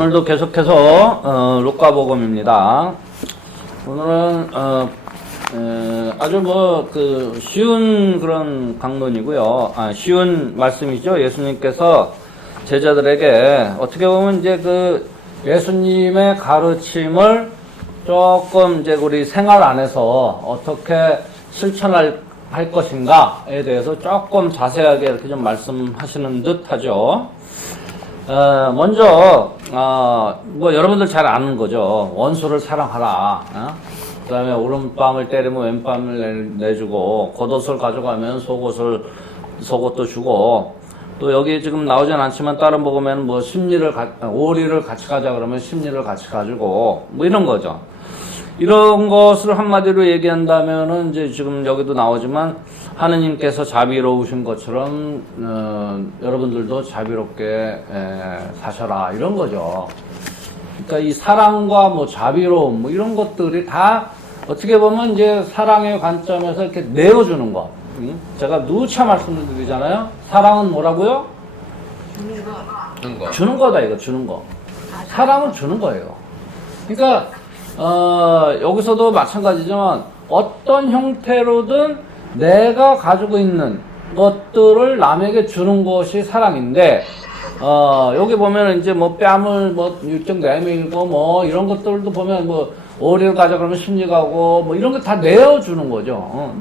오늘도 계속해서 루카복음입니다. 오늘은 아주 쉬운 그런 강론이고요. 쉬운 말씀이죠. 예수님께서 제자들에게 어떻게 보면 이제 예수님의 가르침을 조금 이제 우리 생활 안에서 어떻게 실천할 것인가에 대해서 조금 자세하게 이렇게 좀 말씀하시는 듯 하죠. 먼저, 여러분들 잘 아는 거죠. 원수를 사랑하라. 그 다음에 오른밤을 때리면 왼밤을 내주고, 겉옷을 가져가면 속옷도 주고, 또 여기 지금 나오진 않지만 다른 복음에는 오리를 같이 가자 그러면 심리를 같이 가지고, 이런 거죠. 이런 것을 한마디로 얘기한다면은 이제 지금 여기도 나오지만 하느님께서 자비로우신 것처럼 여러분들도 자비롭게 사셔라 이런 거죠. 그러니까 이 사랑과 자비로움 이런 것들이 다 어떻게 보면 이제 사랑의 관점에서 이렇게 내어주는 것. 제가 누차 말씀을 드리잖아요. 사랑은 뭐라고요? 주는 거다 이거 주는 거. 사랑은 주는 거예요. 그러니까 여기서도 마찬가지지만 어떤 형태로든 내가 가지고 있는 것들을 남에게 주는 것이 사랑인데, 여기 보면 이제 뺨을 일정 내밀고 이런 것들도 보면 오리를 가자 그러면 심리 가고 이런 거 다 내어주는 거죠.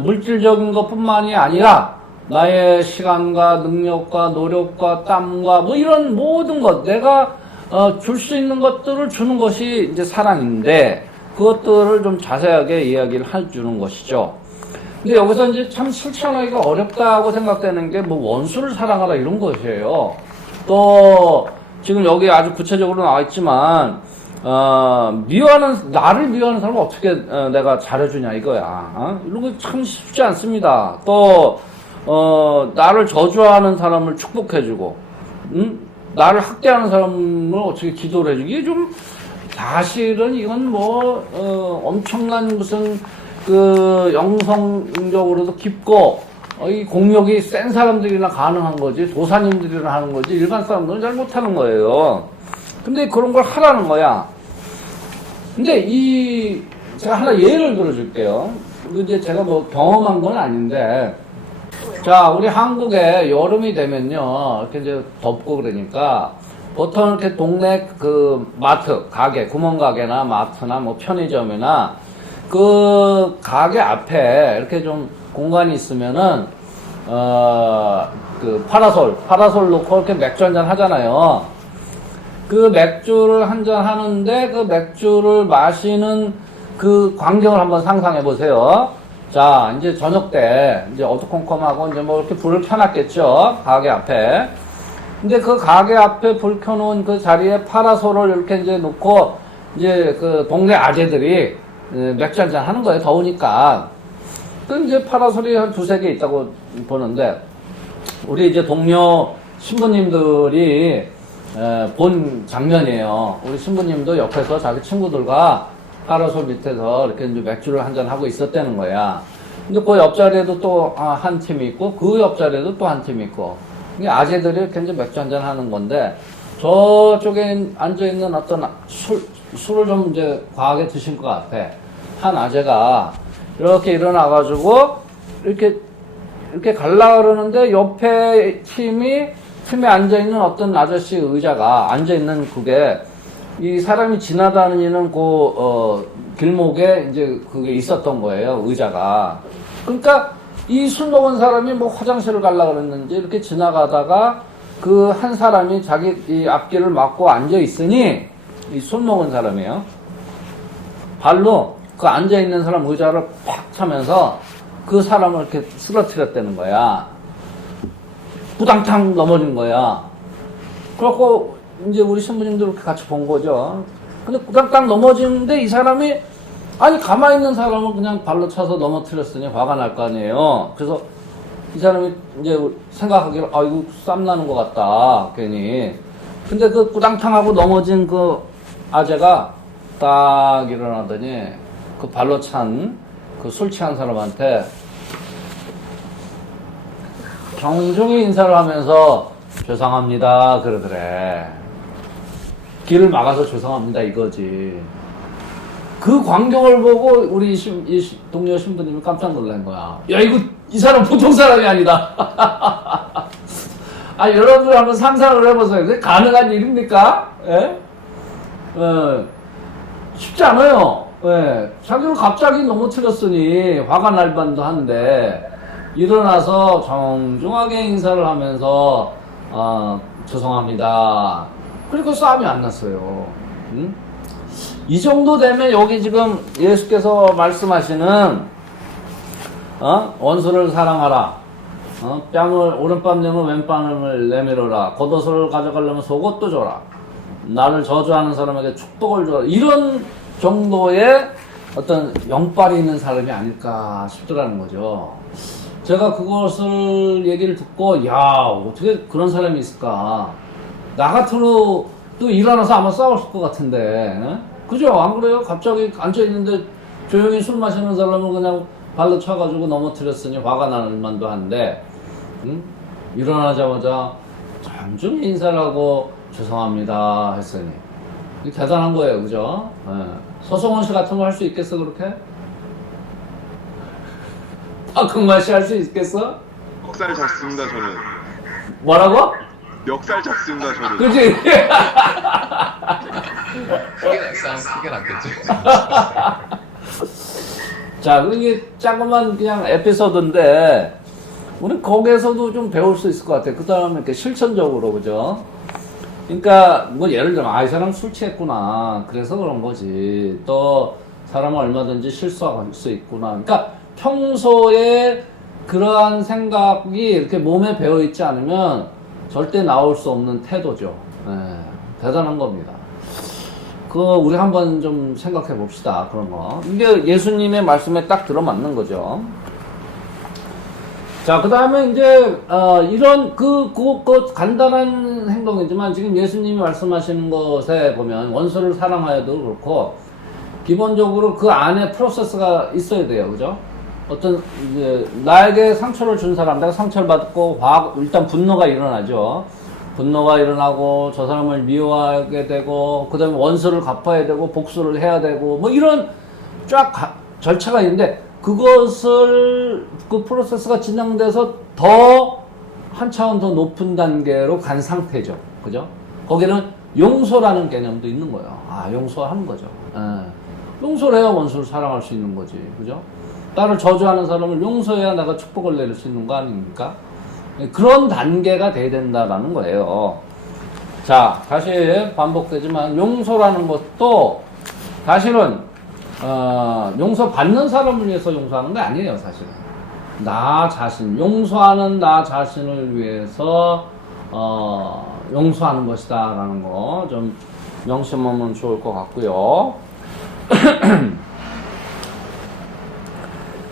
물질적인 것 뿐만이 아니라 나의 시간과 능력과 노력과 땀과 이런 모든 것, 내가 줄 수 있는 것들을 주는 것이 이제 사랑인데, 그것들을 좀 자세하게 이야기를 해주는 것이죠. 근데 여기서 이제 참 실천하기가 어렵다고 생각되는 게 원수를 사랑하라 이런 것이에요. 또, 지금 여기 아주 구체적으로 나와 있지만, 나를 미워하는 사람은 어떻게 내가 잘해주냐 이거야. 이런 거 참 쉽지 않습니다. 또, 나를 저주하는 사람을 축복해주고, 나를 학대하는 사람을 어떻게 기도를 해주기? 이게 좀, 사실은 이건 엄청난 무슨, 영성적으로도 깊고, 이 공력이 센 사람들이나 가능한 거지, 도사님들이나 하는 거지, 일반 사람들은 잘 못하는 거예요. 근데 그런 걸 하라는 거야. 근데 제가 하나 예를 들어줄게요. 이제 제가 경험한 건 아닌데, 자, 우리 한국에 여름이 되면요, 이렇게 이제 덥고 그러니까, 보통 이렇게 동네 마트, 가게, 구멍가게나 마트나 편의점이나 가게 앞에 이렇게 좀 공간이 있으면은, 파라솔 놓고 이렇게 맥주 한잔 하잖아요. 그 맥주를 한잔 하는데 그 맥주를 마시는 그 광경을 한번 상상해 보세요. 자, 이제 저녁 때, 이제 어두컴컴하고 이제 이렇게 불을 켜놨겠죠. 가게 앞에. 근데 그 가게 앞에 불 켜놓은 그 자리에 파라솔을 이렇게 이제 놓고, 이제 동네 아재들이 맥주 한잔 하는 거예요. 더우니까. 이제 파라솔이 한 두세 개 있다고 보는데, 우리 이제 동료 신부님들이 본 장면이에요. 우리 신부님도 옆에서 자기 친구들과 파라솔 밑에서 이렇게 이제 맥주를 한잔 하고 있었다는 거야. 근데 그 옆자리에도 또 한 팀이 있고, 그 옆자리에도 또 한 팀이 있고, 아재들이 이렇게 이제 맥주 한잔 하는 건데, 저쪽에 앉아있는 어떤 술을 좀 이제 과하게 드신 것 같아. 한 아재가 이렇게 일어나가지고, 이렇게 갈라 그러는데, 옆에 팀에 앉아있는 어떤 아저씨 의자가 앉아있는 그게, 이 사람이 지나다니는 길목에 이제 그게 있었던 거예요, 의자가. 그러니까 이 술 먹은 사람이 화장실을 가려고 그랬는지 이렇게 지나가다가 그 한 사람이 자기 이 앞길을 막고 앉아있으니, 이 술 먹은 사람이에요. 발로 그 앉아있는 사람 의자를 팍 차면서 그 사람을 이렇게 쓰러뜨렸다는 거야. 부당탕 넘어진 거야. 그래갖고 이제 우리 신부님도 이렇게 같이 본 거죠. 근데 부당탕 넘어지는데 이 사람이 가만히 있는 사람을 그냥 발로 차서 넘어뜨렸으니 화가 날 거 아니에요. 그래서 이 사람이 이제 생각하기로, 이거 쌈 나는 것 같다, 괜히. 근데 그 꾸당탕하고 넘어진 그 아재가 딱 일어나더니 그 발로 찬, 술 취한 사람한테 정중히 인사를 하면서 죄송합니다, 그러더래. 길을 막아서 죄송합니다 이거지. 그 광경을 보고 우리 동료 신부님이 깜짝 놀란 거야. 야, 이거 이 사람 보통 사람이 아니다. 아, 여러분 한번 상상을 해보세요. 그게 가능한 일입니까? 예? 쉽지 않아요. 예. 자기를 갑자기 넘어뜨렸으니 화가 날 만도 한데 일어나서 정중하게 인사를 하면서 죄송합니다. 그리고 싸움이 안 났어요. 응? 이 정도 되면 여기 지금 예수께서 말씀하시는 원수를 사랑하라. 뺨을 오른뺨 내면 왼뺨을 내밀어라. 겉옷을 가져가려면 속옷도 줘라. 나를 저주하는 사람에게 축복을 줘라. 이런 정도의 어떤 영빨이 있는 사람이 아닐까 싶더라는 거죠. 제가 그것을 얘기를 듣고 야, 어떻게 그런 사람이 있을까. 나 같으로 또 일어나서 아마 싸웠을 것 같은데, 그죠? 안 그래요? 갑자기 앉아있는데 조용히 술 마시는 사람은 그냥 발로 쳐가지고 넘어뜨렸으니 화가 날 만도 한데, 응? 일어나자마자 잠중히 인사를 하고 죄송합니다 했으니 대단한 거예요. 그죠? 네. 서성원 씨 같은 거 할 수 있겠어 그렇게? 박흥만 씨 할 수 있겠어? 멱살 잡습니다 저는. 뭐라고? 멱살 잡습니다 저는. 그치? 크게 났겠지. 자, 이게 조그만 그냥 에피소드인데 우리 거기에서도 좀 배울 수 있을 것 같아요. 그 다음에 이렇게 실천적으로, 그죠? 그러니까 뭐 예를 들면 이 사람 술 취했구나 그래서 그런 거지. 또 사람은 얼마든지 실수할 수 있구나. 그러니까 평소에 그러한 생각이 이렇게 몸에 배어 있지 않으면 절대 나올 수 없는 태도죠. 대단한 겁니다. 그거 우리 한번 좀 생각해 봅시다. 그런 거. 이게 예수님의 말씀에 딱 들어맞는 거죠. 자, 그 다음에 이제, 이런, 그 간단한 행동이지만 지금 예수님이 말씀하시는 것에 보면 원수를 사랑하여도 그렇고, 기본적으로 그 안에 프로세스가 있어야 돼요. 그죠? 어떤, 이제, 나에게 상처를 준 사람, 내가 상처를 받고, 일단 분노가 일어나죠. 분노가 일어나고, 저 사람을 미워하게 되고, 그 다음에 원수를 갚아야 되고, 복수를 해야 되고, 뭐 이런 쫙 절차가 있는데, 그것을 그 프로세스가 진행돼서 더 한 차원 더 높은 단계로 간 상태죠. 그죠? 거기는 용서라는 개념도 있는 거예요. 용서하는 거죠. 용서를 해야 원수를 사랑할 수 있는 거지. 그죠? 나를 저주하는 사람을 용서해야 내가 축복을 내릴 수 있는 거 아닙니까? 그런 단계가 돼야 된다라는 거예요. 자, 다시 반복되지만 용서라는 것도 사실은 용서받는 사람을 위해서 용서하는 게 아니에요, 사실은. 나 자신, 용서하는 나 자신을 위해서, 용서하는 것이다, 라는 거 좀 명심하면 좋을 것 같고요.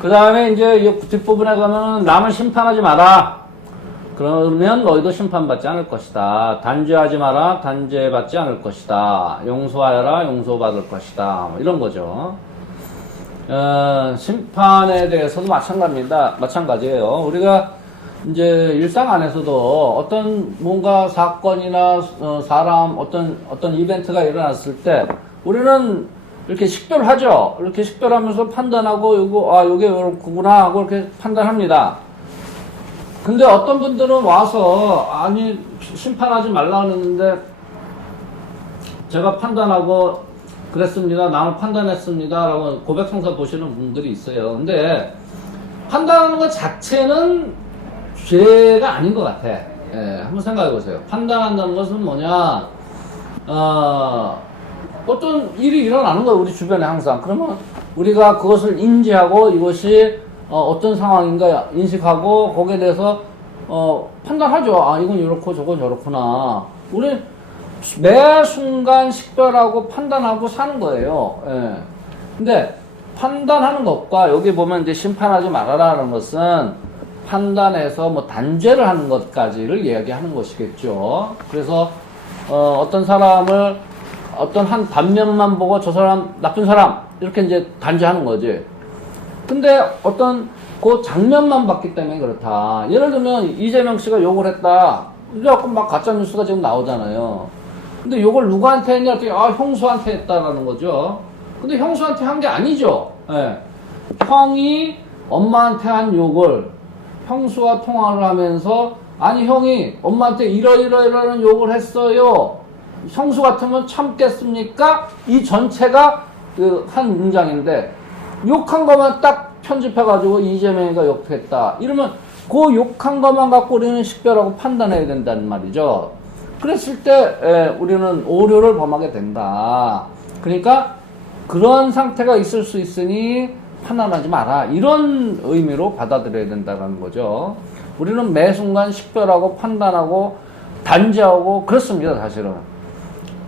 그 다음에 이제 이 뒷부분에 가면 남을 심판하지 마라. 그러면 너희도 심판받지 않을 것이다. 단죄하지 마라. 단죄받지 않을 것이다. 용서하여라. 용서받을 것이다. 뭐 이런 거죠. 심판에 대해서도 마찬가지예요. 우리가 이제 일상 안에서도 어떤 뭔가 사건이나 사람 어떤 이벤트가 일어났을 때 우리는 이렇게 식별하죠. 이렇게 식별하면서 판단하고 요게 이렇구나 하고 이렇게 판단합니다. 근데 어떤 분들은 와서 심판하지 말라 그랬는데 제가 판단하고 그랬습니다. 나는 판단했습니다. 라고 고백성사 보시는 분들이 있어요. 근데 판단하는 것 자체는 죄가 아닌 것 같아. 한번 생각해 보세요. 판단한다는 것은 뭐냐? 어떤 일이 일어나는 거예요. 우리 주변에 항상. 그러면 우리가 그것을 인지하고 이것이 어떤 상황인가 인식하고 거기에 대해서 판단하죠. 이건 이렇고 저건 저렇구나. 우리 매 순간 식별하고 판단하고 사는 거예요. 근데 판단하는 것과 여기 보면 이제 심판하지 말아라는 것은 판단해서 뭐 단죄를 하는 것까지를 이야기하는 것이겠죠. 그래서 어떤 사람을 어떤 한 단면만 보고 저 사람 나쁜 사람 이렇게 이제 단죄하는 거지. 근데 어떤 그 장면만 봤기 때문에 그렇다. 예를 들면 이재명 씨가 욕을 했다. 그래갖고 막 가짜 뉴스가 지금 나오잖아요. 근데 요걸 누구한테 했냐? 했더니, 형수한테 했다라는 거죠. 근데 형수한테 한 게 아니죠. 예. 형이 엄마한테 한 욕을 형수와 통화를 하면서, 아니, 형이 엄마한테 이러이러이러는 욕을 했어요. 형수 같으면 참겠습니까? 이 전체가 그 한 문장인데, 욕한 것만 딱 편집해가지고 이재명이가 욕했다. 이러면 그 욕한 것만 갖고 우리는 식별하고 판단해야 된다는 말이죠. 그랬을 때 우리는 오류를 범하게 된다. 그러니까 그런 상태가 있을 수 있으니 판단하지 마라. 이런 의미로 받아들여야 된다는 거죠. 우리는 매 순간 식별하고 판단하고 단죄하고 그렇습니다, 사실은.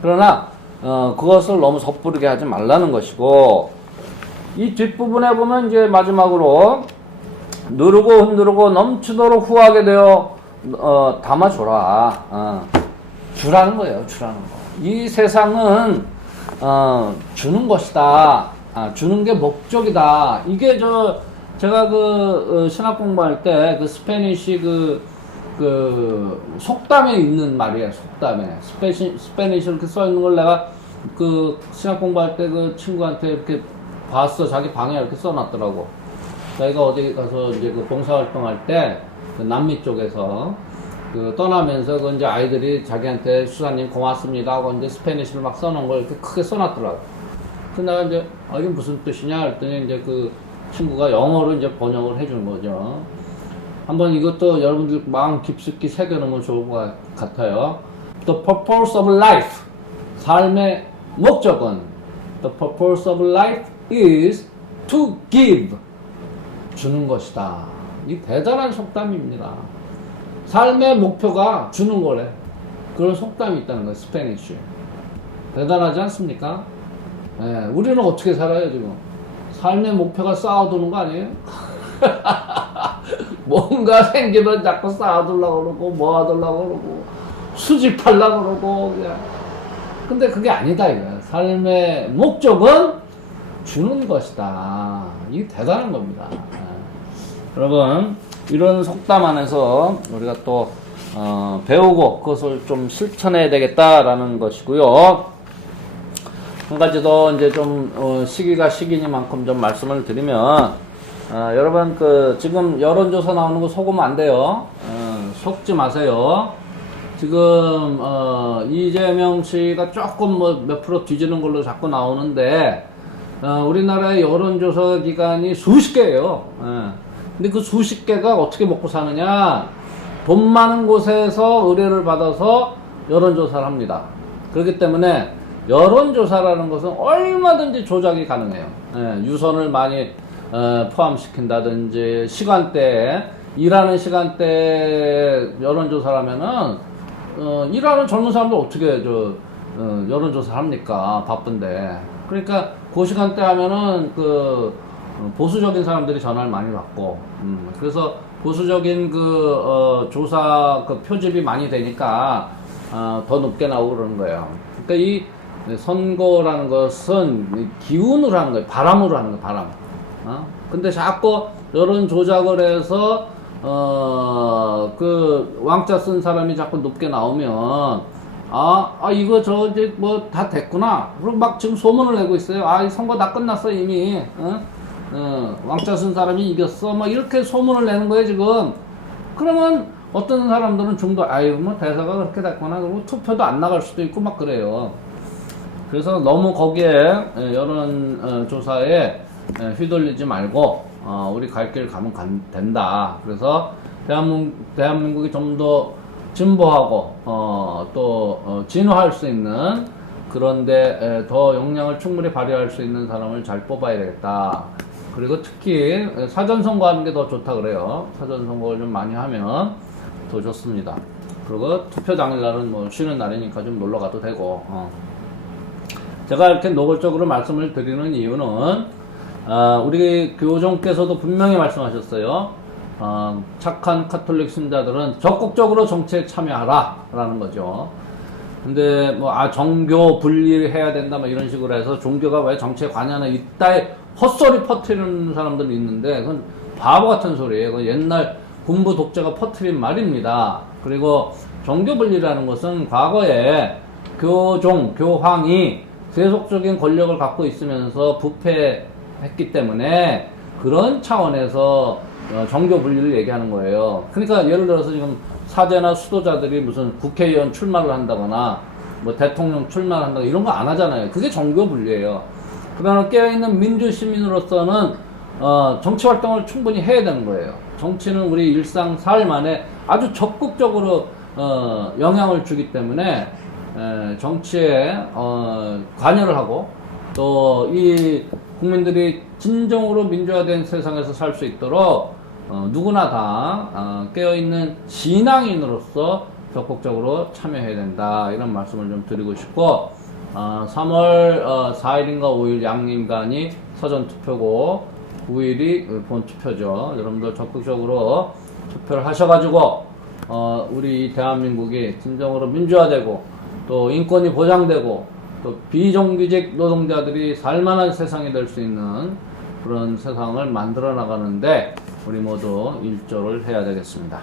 그러나 그것을 너무 섣부르게 하지 말라는 것이고, 이 뒷부분에 보면 이제 마지막으로 누르고 흔들고 넘치도록 후하게 되어 담아줘라. 주라는 거예요. 주라는 거. 이 세상은 주는 것이다. 주는 게 목적이다. 이게 제가 신학 공부할 때 그 스페니쉬 그 속담에 있는 말이에요. 속담에 스페니쉬 이렇게 써 있는 걸 내가 그 신학 공부할 때 그 친구한테 이렇게 봤어. 자기 방에 이렇게 써놨더라고. 자기가 어디 가서 이제 그 봉사활동할 때, 그 남미 쪽에서, 그 떠나면서 그 이제 아이들이 자기한테 수사님 고맙습니다 하고 이제 스페니쉬를 막 써놓은 걸 이렇게 크게 써놨더라고. 그래서 내가 이제, 이게 무슨 뜻이냐? 했더니 이제 그 친구가 영어로 이제 번역을 해주는 거죠. 한번 이것도 여러분들 마음 깊숙이 새겨놓으면 좋을 것 같아요. The purpose of life. 삶의 목적은, The purpose of life is to give. 주는 것이다. 이 대단한 속담입니다. 삶의 목표가 주는 거래. 그런 속담이 있다는 거예요. 스페니쉬. 대단하지 않습니까? 예, 우리는 어떻게 살아요, 지금? 삶의 목표가 쌓아두는 거 아니에요? 뭔가 생기면 자꾸 쌓아두려고 그러고, 모아두려고 그러고, 수집하려고 그러고, 그냥. 근데 그게 아니다, 이거야. 삶의 목적은 주는 것이다. 이게 대단한 겁니다. 여러분, 이런 속담 안에서 우리가 또 배우고 그것을 좀 실천해야 되겠다라는 것이고요. 한 가지 더 이제 좀 시기가 시기니만큼 좀 말씀을 드리면, 여러분 지금 여론조사 나오는 거 속으면 안 돼요. 속지 마세요. 지금 이재명 씨가 조금 몇 프로 뒤지는 걸로 자꾸 나오는데, 우리나라의 여론조사 기관이 수십 개예요. 근데 그 수십 개가 어떻게 먹고 사느냐? 돈 많은 곳에서 의뢰를 받아서 여론조사를 합니다. 그렇기 때문에 여론조사라는 것은 얼마든지 조작이 가능해요. 유선을 많이 포함시킨다든지, 시간대에, 일하는 시간대에 여론조사를 하면은, 일하는 젊은 사람들 어떻게 여론조사를 합니까? 바쁜데. 그러니까 그 시간대 하면은 보수적인 사람들이 전화를 많이 받고, 그래서 보수적인 조사 표집이 많이 되니까 더 높게 나오고 그러는 거예요. 그러니까 이 선거라는 것은 기운으로 하는 거예요. 바람으로 하는 거예요. 바람. 근데 자꾸 여론 조작을 해서 왕자 쓴 사람이 자꾸 높게 나오면, 이거 이제 다 됐구나. 그리고 막 지금 소문을 내고 있어요. 이 선거 다 끝났어, 이미. 왕자 쓴 사람이 이겼어. 이렇게 소문을 내는 거예요, 지금. 그러면 어떤 사람들은 대사가 그렇게 됐구나. 그리고 투표도 안 나갈 수도 있고 막 그래요. 그래서 너무 거기에 여론조사에 휘둘리지 말고, 우리 갈 길 가면 된다. 그래서 대한민국이 좀 더 진보하고 진화할 수 있는, 그런데 더 역량을 충분히 발휘할 수 있는 사람을 잘 뽑아야 되겠다. 그리고 특히 사전선거 하는 게 더 좋다 그래요. 사전선거를 좀 많이 하면 더 좋습니다. 그리고 투표 당일날은 쉬는 날이니까 좀 놀러 가도 되고. 제가 이렇게 노골적으로 말씀을 드리는 이유는, 우리 교종께서도 분명히 말씀하셨어요. 착한 카톨릭 신자들은 적극적으로 정치에 참여하라 라는 거죠. 근데 종교 분리해야 된다 이런 식으로 해서 종교가 왜 정치에 관여하나 이따위 헛소리 퍼뜨리는 사람들이 있는데, 그건 바보 같은 소리예요. 그건 옛날 군부 독재가 퍼뜨린 말입니다. 그리고 종교 분리라는 것은 과거에 교황이 세속적인 권력을 갖고 있으면서 부패했기 때문에 그런 차원에서 정교 분리를 얘기하는 거예요. 그러니까 예를 들어서 지금 사제나 수도자들이 무슨 국회의원 출마를 한다거나 뭐 대통령 출마를 한다거나 이런 거 안 하잖아요. 그게 정교 분리예요. 그다음에 깨어있는 민주 시민으로서는 정치 활동을 충분히 해야 되는 거예요. 정치는 우리 일상 삶 안에 아주 적극적으로 영향을 주기 때문에 정치에 관여를 하고 또 이 국민들이 진정으로 민주화된 세상에서 살 수 있도록 누구나 다 깨어있는 신앙인으로서 적극적으로 참여해야 된다 이런 말씀을 좀 드리고 싶고 3월 4일인가 5일 양림간이 서전투표고 9일이 본투표죠. 여러분들 적극적으로 투표를 하셔가지고 우리 대한민국이 진정으로 민주화되고 또 인권이 보장되고 또 비정규직 노동자들이 살만한 세상이 될 수 있는 그런 세상을 만들어 나가는데 우리 모두 일조를 해야 되겠습니다.